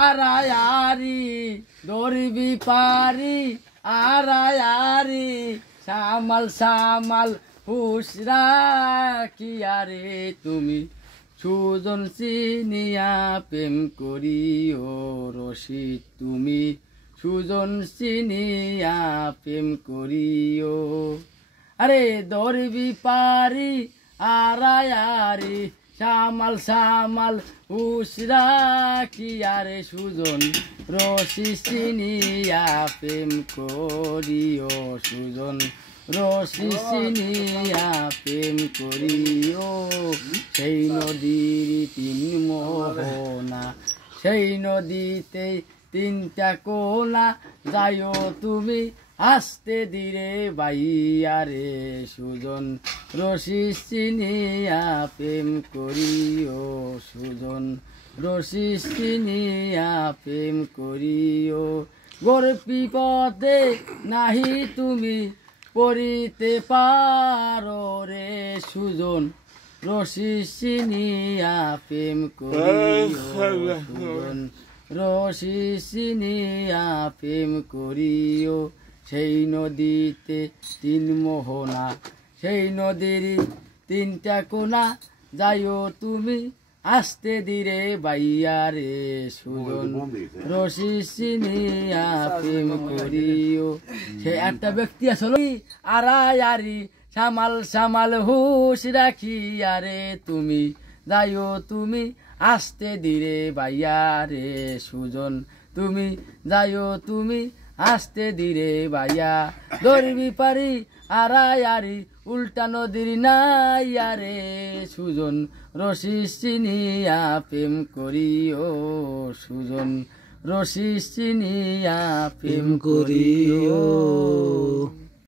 আরায়ারি দরিবি পারি আরায়ারি সামাল সামাল হুসরা কিয়ারে তুমি সুজন চিনিয়া প্রেম করিও রশিদ তুমি সুজন চিনিয়া প্রেম করিও আরে দরিবি পারি আরায়ারি সামাল সামাল হুসরা কিয়ারে সুজন রশি চিনিয়া প্রেম করিও সুজন রশি চিনিয়া প্রেম করিও সেই নদীর তিন মোহনা সেই নদীতে তিনটা কোনা যাইও তুমি আস্তে ধীরে বাইয়ারে সুজন রশি চিনিয়া প্রেম করিও সুজন রশি চিনিয়া প্রেম করিও গোর বিপদে নাহি তুমি পড়িতে পারো রে সুজন রশি চিনিয়া প্রেম করিও সুজন রশি চিনিয়া প্রেম করিও সেই নদীতে তিন মোহনা সেই নদীর তিনটা কোনা যাইও তুমি আস্তে ধীরে বাইয়ারে সুজন রশি চিনিয়া প্রেম করিও সে একটা ব্যক্তি আসলে আরায়ারি সামাল সামাল হুশ রাখিয়ারে তুমি যাইও তুমি আস্তে ধীরে বাইয়ারে সুজন তুমি যাইও তুমি আস্তে ধীরে বাইয়া ধরবি পারি আরায়ারি উল্টা নদীর নাইয়ারে সুজন রশি চিনিয়া প্রেম করিও সুজন রশি চিনিয়া প্রেম করিও।